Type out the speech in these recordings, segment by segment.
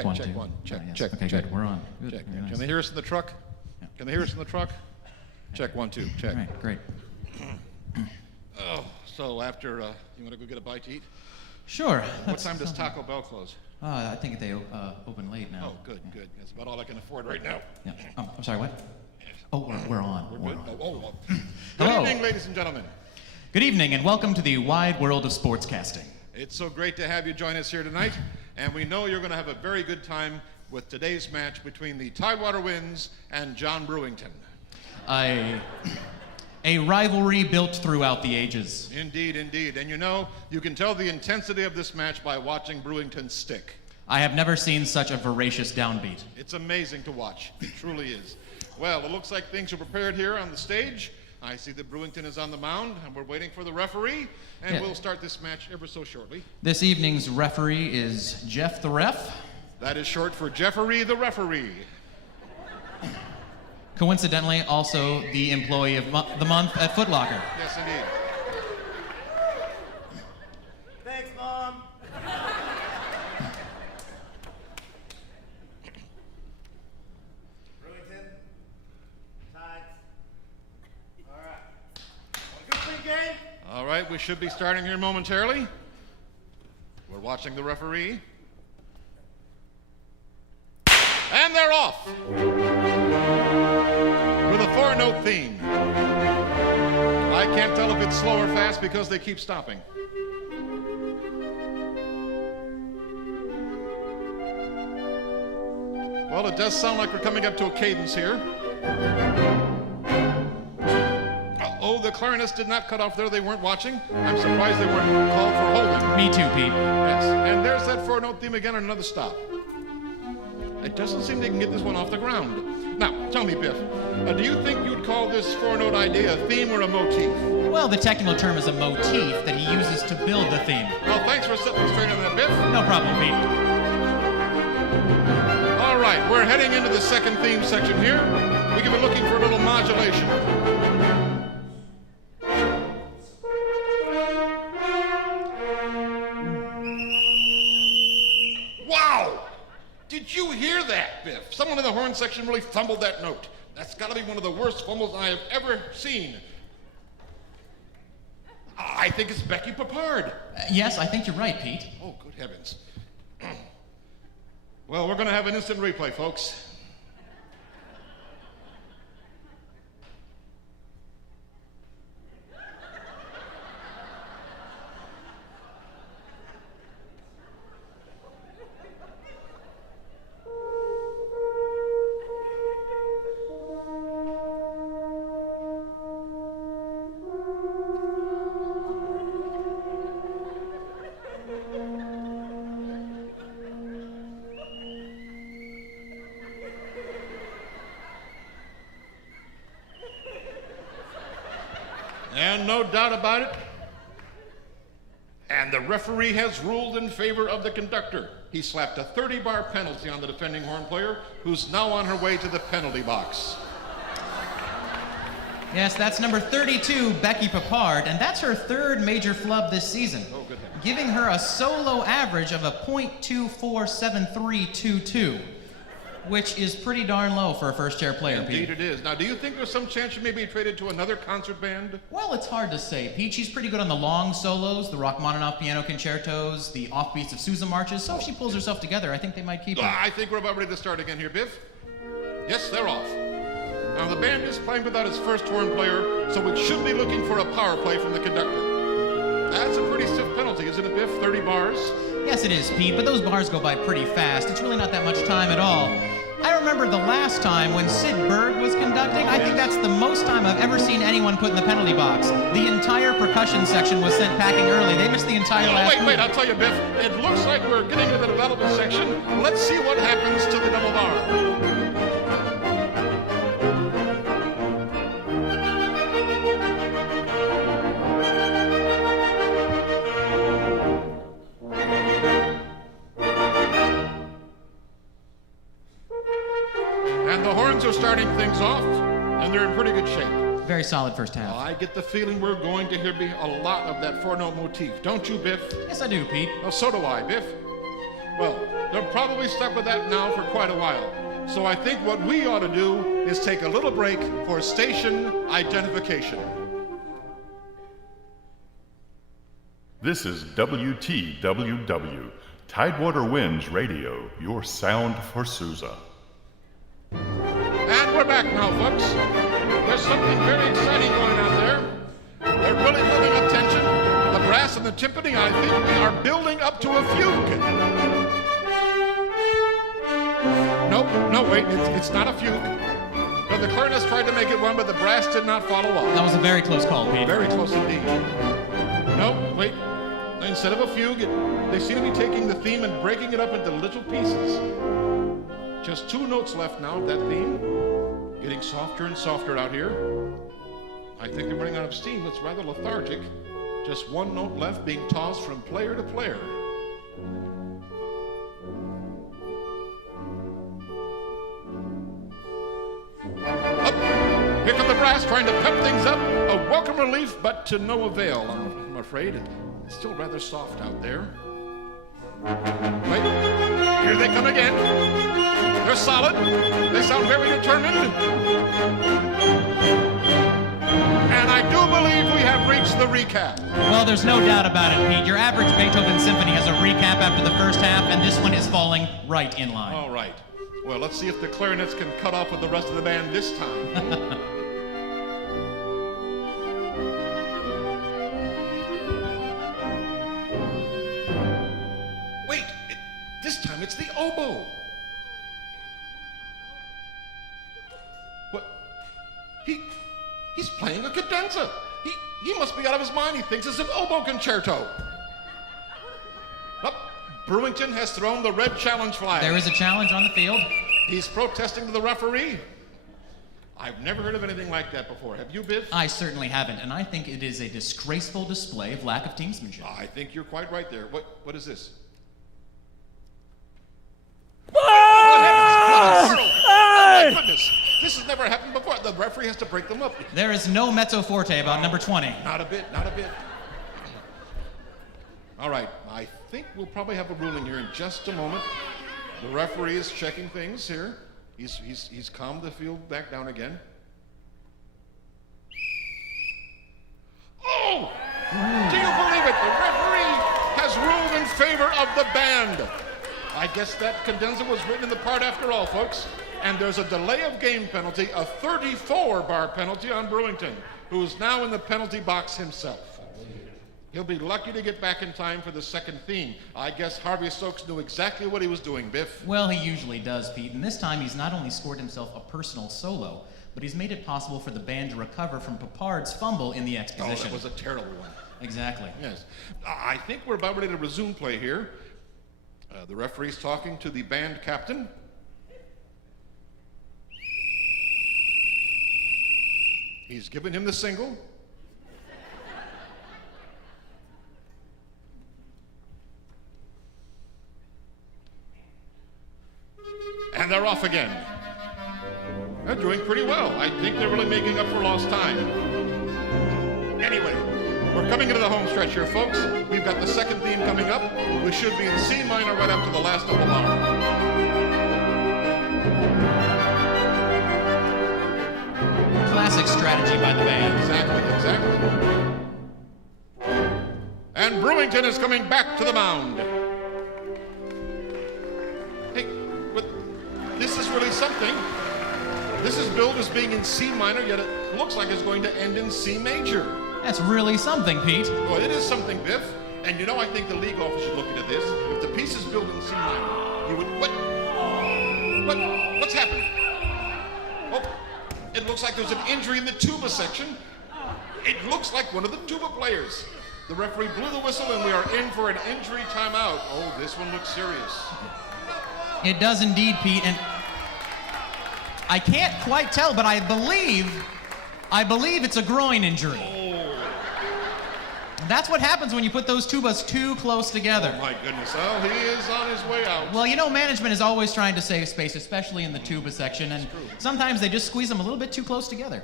Check one, check two. one. Check, Yes. check, Okay, check. good. We're on. Good. Check. Very nice. Can they hear us in the truck? Yeah. Can they hear us in the truck? Check 1, 2. Check. All right, great. Oh, so after you want to go get a bite to eat? Sure. What time does Taco Bell close? I think they open late now. Oh, good, good. That's about all I can afford right now. Yeah. Oh, I'm sorry, what? Oh, we're on. We're good. on. Good Hello. evening, ladies and gentlemen. Good evening, and welcome to the wide world of sportscasting. It's so great to have you join us here tonight, and we know you're going to have a very good time with today's match between the Tidewater Winds and John Brewington. A rivalry built throughout the ages. Indeed, indeed. And you know, you can tell the intensity of this match by watching Brewington stick. I have never seen such a voracious downbeat. It's amazing to watch. It truly is. Well, it looks like things are prepared here on the stage. I see that Brewington is on the mound, and we're waiting for the referee, and Yeah. we'll start this match ever so shortly. This evening's referee is Jeff the Ref. That is short for Jeffery the referee. Coincidentally, also the employee of the month at Foot Locker. Yes, indeed. Thanks, Mom. Brewington. Tides. All right. Good pregame. All right, we should be starting here momentarily. We're watching the referee. And they're off! With a 4-note theme. I can't tell if it's slow or fast because they keep stopping. Well, it does sound like we're coming up to a cadence here. Uh-oh, the clarinets did not cut off there. They weren't watching. I'm surprised they weren't called for holding. Me too, Pete. Yes, and there's that 4-note theme again on another stop. It doesn't seem they can get this one off the ground. Now, tell me, Biff, do you think you'd call this 4-note idea a theme or a motif? Well, the technical term is a motif that he uses to build the theme. Well, thanks for sitting straight on that, Biff. No problem, Pete. All right, we're heading into the second theme section here. We can be looking for a little modulation. Wow! Did you hear that, Biff? Someone in the horn section really fumbled that note. That's got to be one of the worst fumbles I have ever seen. I think it's Becky Papard. Yes, I think you're right, Pete. Oh, good heavens. Well, we're going to have an instant replay, folks. And no doubt about it. And the referee has ruled in favor of the conductor. He slapped a 30-bar penalty on the defending horn player, who's now on her way to the penalty box. Yes, that's number 32, Becky Papard, and that's her third major flub this season, Oh, good heavens. giving her a solo average of a .247322, which is pretty darn low for a first-chair player, Indeed Pete. it is. Now, do you think there's some chance she may be traded to another concert band? Well, it's hard to say, Pete. She's pretty good on the long solos, the Rachmaninoff piano concertos, the offbeats of Sousa marches, so if she pulls herself together, I think they might keep her. I think we're about ready to start again here, Biff. Yes, they're off. Now, the band is playing without its first horn player, so we should be looking for a power play from the conductor. That's a pretty stiff penalty, isn't it, Biff? 30 bars? Yes, it is, Pete, but those bars go by pretty fast. It's really not that much time at all. I remember the last time when Sid Berg was conducting. I think that's the most time I've ever seen anyone put in the penalty box. The entire percussion section was sent packing early. They missed the entire last Wait, I'll tell you, Biff. It looks like we're getting to the development section. Let's see what happens to the double bar. And the horns are starting things off, and they're in pretty good shape. Very solid first Well, half. I get the feeling we're going to hear a lot of that 4-note motif. Don't you, Biff? Yes, I do, Pete. Well, so do I, Biff. Well, they're probably stuck with that now for quite a while. So I think what we ought to do is take a little break for station identification. This is WTWW, Tidewater Winds Radio, your sound for Sousa. And we're back now, folks. There's something very exciting going on there. They're really building up tension. The brass and the timpani, I think we are building up to a fugue. Nope, no, wait, it's not a fugue. No, the clarinets tried to make it one, but the brass did not follow up. That was a very close call, Pete. Very close indeed. No, wait. Instead of a fugue, they seem to be taking the theme and breaking it up into little pieces. Just 2 notes left now of that theme. Getting softer and softer out here. I think they're running out of steam. It's rather lethargic. Just 1 note left being tossed from player to player. Up. Here come the brass trying to pep things up. A welcome relief, but to no avail, I'm afraid. It's still rather soft out there. Wait, here they come again. They're solid. They sound very determined. And I do believe we have reached the recap. Well, there's no doubt about it, Pete. Your average Beethoven symphony has a recap after the first half, and this one is falling right in line. All right. Well, let's see if the clarinets can cut off with the rest of the band this time. This time it's the oboe. What? He's playing a cadenza. He must be out of his mind. He thinks it's an oboe concerto. Oh, Brewington has thrown the red challenge flag. There is a challenge on the field. He's protesting to the referee. I've never heard of anything like that before. Have you, Biff? I certainly haven't, and I think it is a disgraceful display of lack of teamsmanship. I think you're quite right there. What is this? Oh my goodness. This has never happened before. The referee has to break them up. There is no mezzo forte about number 20. Not a bit. All right, I think we'll probably have a ruling here in just a moment. The referee is checking things here. He's calmed the field back down again. Oh! Do you believe it? The referee has ruled in favor of the band. I guess that cadenza was written in the part after all, folks. And there's a delay of game penalty, a 34-bar penalty on Brewington, who is now in the penalty box himself. He'll be lucky to get back in time for the second theme. I guess Harvey Stokes knew exactly what he was doing, Biff. Well, he usually does, Pete, and this time he's not only scored himself a personal solo, but he's made it possible for the band to recover from Papard's fumble in the exposition. Oh, that was a terrible one. Exactly. Yes. I think we're about ready to resume play here. The referee's talking to the band captain. He's given him the single. And they're off again. They're doing pretty well. I think they're really making up for lost time. Anyway, we're coming into the home stretch here, folks. We've got the second theme coming up. We should be in C minor right up to the last double bar. Classic strategy by the band. Exactly. And Brewington is coming back to the mound. Hey, but this is really something. This is billed as being in C minor, yet it looks like it's going to end in C major. That's really something, Pete. Well, it is something, Biff. And you know, I think the league office should look into this. If the piece is billed in C minor, you would... What's happened? Oh, it looks like there's an injury in the tuba section. It looks like one of the tuba players. The referee blew the whistle and we are in for an injury timeout. Oh, this one looks serious. It does indeed, Pete, and I can't quite tell, but I believe it's a groin injury. Oh. That's what happens when you put those tubas too close together. Oh my goodness. Well, he is on his way out. Well, you know, management is always trying to save space, especially in the tuba section, and sometimes they just squeeze them a little bit too close together.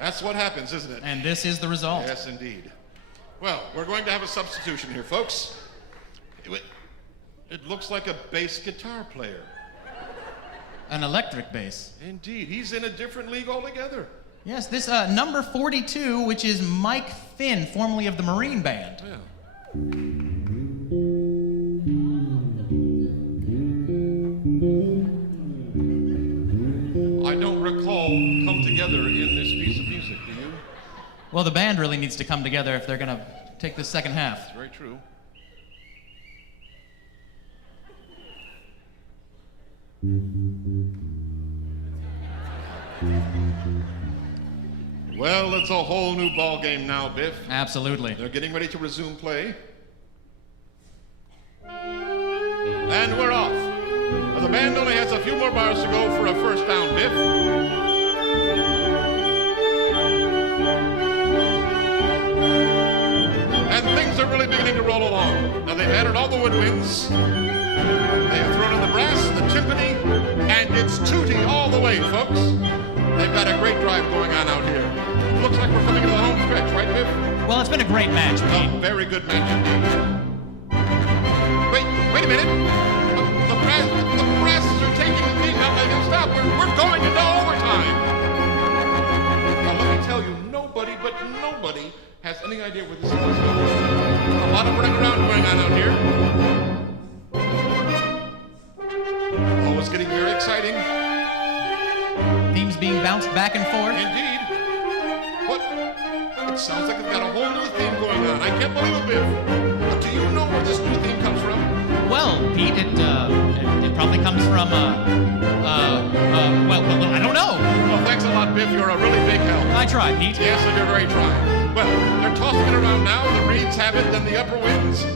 That's what happens, isn't it? And this is the result. Yes, indeed. Well, we're going to have a substitution here, folks. It looks like a bass guitar player. An electric bass. Indeed, he's in a different league altogether. Yes, this number 42, which is Mike Finn, formerly of the Marine Band. Yeah. I don't recall Come Together in this piece of music, do you? Well, the band really needs to come together if they're going to take the second half. Very true. Well, it's a whole new ball game now, Biff. Absolutely. They're getting ready to resume play. And we're off. Now, the band only has a few more bars to go for a first down, Biff. And things are really beginning to roll along. Now, they've added all the woodwinds. They have thrown in the brass, the timpani, and it's tooty all the way, folks. They've got a great drive going on out here. Looks like we're coming to the home stretch, right, Biff? Well, it's been a great match, Pete. A very good match indeed. Wait a minute. The brasses are taking the theme out. Let them stop. We're going into overtime. Now, let me tell you, nobody has any idea where this is going. A lot of running around going on out here. Oh, it's getting very exciting. Themes being bounced back and forth. Indeed. What? It sounds like it's got a whole new theme going on. I can't believe it, Biff. But do you know where this new theme comes from? Well, Pete, it probably comes from, well, I don't know. Well, thanks a lot, Biff. You're a really big help. I tried, Pete. Yes, and you're very trying. Well, they're tossing it around now. The reeds have it, then the upper winds.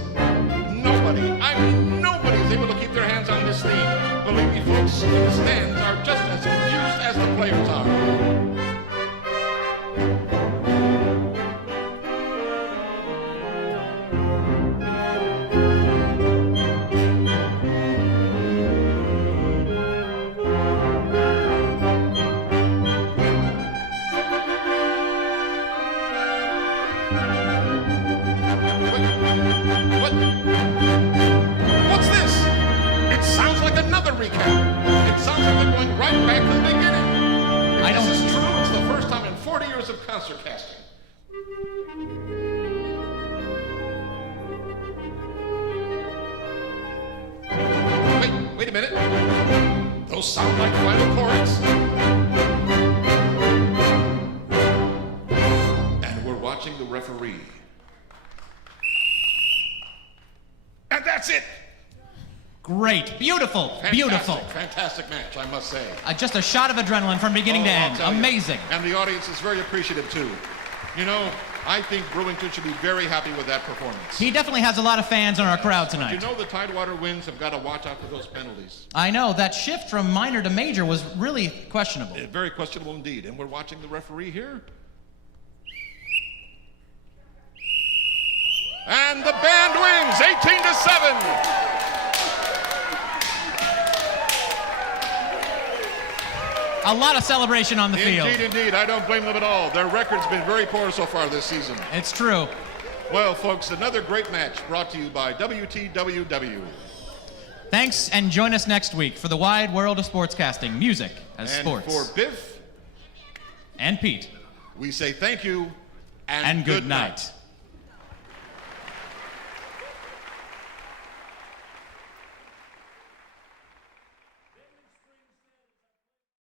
Nobody's able to keep their hands on this theme. Believe me, folks, the stands are just as confused as the players are. What's this? It sounds like another recap. It sounds like they're going right back to the beginning. If this is true, it's the first time in 40 years of concert casting. Wait a minute. Those sound like final chords. And we're watching the referee. And that's it. Great. Beautiful. Beautiful. Fantastic match, I must say. Just a shot of adrenaline from beginning to I'll end. tell you. Amazing. And the audience is very appreciative, too. You know, I think Brewington should be very happy with that performance. He definitely has a lot of fans in our crowd tonight. You know the Tidewater Winds have got to watch out for those penalties. I know. That shift from minor to major was really questionable. Very questionable indeed. And we're watching the referee here. And the band wins 18-7. A lot of celebration on the field. Indeed. I don't blame them at all. Their record's been very poor so far this season. It's true. Well, folks, another great match brought to you by WTWW. Thanks, and join us next week for the wide world of sportscasting, music as And sports. for Biff and Pete. we say thank you And good night.